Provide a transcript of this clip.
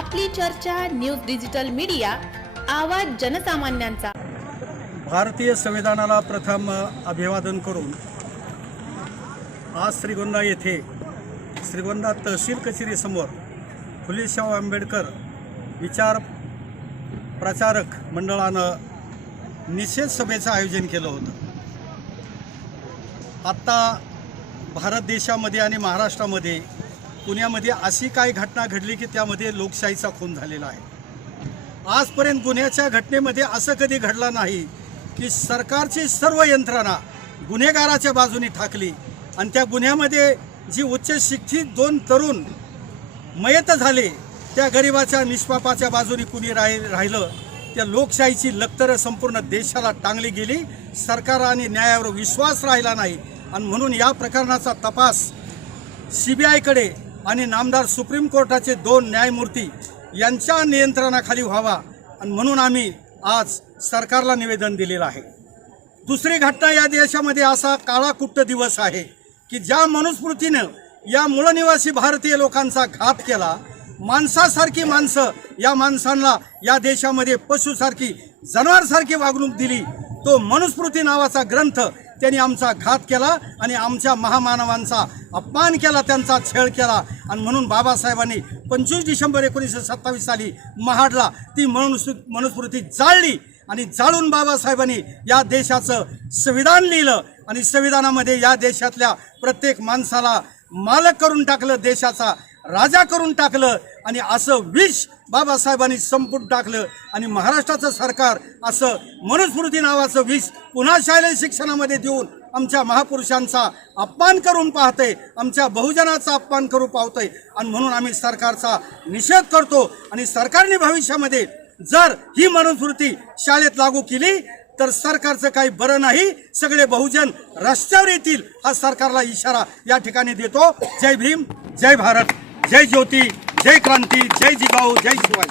आपली चर्चा news digital media आवाज जनसामान्यांचा. भारतीय संविधानाला प्रथम अभिवादन करून आज श्रीगोंदा येथे श्रीगोंदा तहसील कचेरीसमोर फुलेशाहू आंबेडकर विचार प्रचारक मंडळानं निषेध सभेचं आयोजन केलं होतं. आत्ता भारत देशामध्ये आणि महाराष्ट्रामध्ये पुण्यामध्ये अशी काही घटना घडली की त्यामध्ये लोकशाहीचा खून झालेला आहे? आजपर्यंत गुन्ह्याच्या घटनेमध्ये असं कधी घडलं नाही की सरकारची सर्व यंत्रणा गुन्हेगाराच्या बाजूने ठाकली आणि त्या गुन्ह्यामध्ये जी उच्च शिक्षित दोन तरुण मयत झाले त्या गरिबाच्या निष्पापाच्या बाजूने कुणी राहि राहिलं त्या लोकशाहीची लक्तरं संपूर्ण देशाला टांगली गेली सरकार आणि न्यायावर विश्वास राहिला नाही. आणि म्हणून या प्रकरणाचा तपास सी बी आयकडे आणि नामदार सुप्रीम कोर्टाचे दोन न्यायमूर्ती यांच्या नियंत्रणाखाली व्हावा आणि म्हणून आम्ही आज सरकारला निवेदन दिलेलं आहे. दुसरी घटना या देशामध्ये असा काळाकुट्ट दिवस आहे की ज्या मनुस्मृतीनं या मूळनिवासी भारतीय लोकांचा घात केला माणसासारखी माणसं या माणसांना या देशामध्ये पशुसारखी जनावरसारखी वागणूक दिली तो मनुस्मृती नावाचा ग्रंथ त्यांनी आमचा घात केला आणि आमच्या महामानवांचा अपमान केला त्यांचा छेळ केला. आणि म्हणून बाबासाहेबांनी पंचवीस डिसेंबर एकोणीसशे सत्तावीस साली महाडला ती मनुस्मृ मनुस्मृती जाळली आणि जाळून बाबासाहेबांनी या देशाचं संविधान लिहिलं आणि संविधानामध्ये या देशातल्या प्रत्येक माणसाला मालक करून टाकलं देशाचा राजा करून टाकलं आणि असं विष बाबासाहेबांनी संपून टाकलं आणि महाराष्ट्राचं सरकार असं मनुस्मृती नावाचं विष पुन्हा शालेय शिक्षणामध्ये देऊन आमच्या महापुरुषांचा अपमान करून पाहते आमच्या बहुजनाचा अपमान करू पाहतोय आणि म्हणून आम्ही सरकारचा निषेध करतो आणि सरकारने भविष्यामध्ये जर ही मनुस्मृती शाळेत लागू केली तर सरकारचं काही बरं नाही. सगळे बहुजन रस्त्यावर येतील हा सरकारला इशारा या ठिकाणी देतो. जय भीम जय भारत. जय ज्योती जय क्रांती जय जिगाऊ जय शिवाजी.